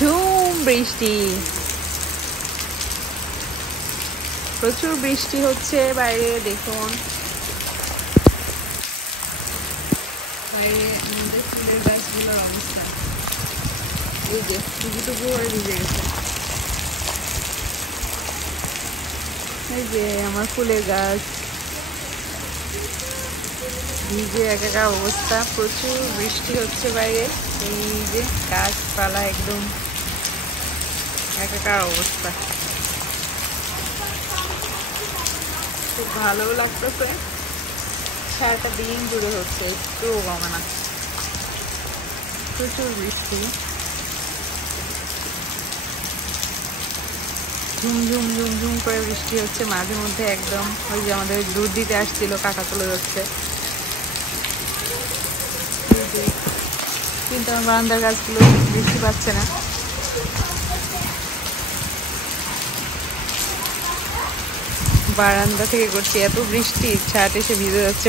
ঝুম বৃষ্টি, প্রচুর বৃষ্টি হচ্ছে বাইরে। দেখুন বাইরে আমাদের ফুলের গাছগুলোর অবস্থা, এই যে টুকু করে ভিজে গেছে। এই যে আমার ফুলের গাছ ভিজে একাকার অবস্থা, প্রচুর বৃষ্টি হচ্ছে বাইরে। এই যে গাছপালা একদম একাকার অবস্থা, খুব ভালোও লাগতেছে। সারাটা দিন জুড়ে হচ্ছে, একটুও কমে না, প্রচুর বৃষ্টি। ঝুমঝুম ঝুমঝুম করে বৃষ্টি হচ্ছে, মাঝে মধ্যে একদম ওই যে আমাদের দুধ দিতে আসছিল কাকা চলে যাচ্ছে। কিন্তু আমার বারান্দার গাছগুলো বৃষ্টি পাচ্ছে না। বারান্দা থেকে করছি, এত বৃষ্টি ছাদ এসে ভিজে যাচ্ছে।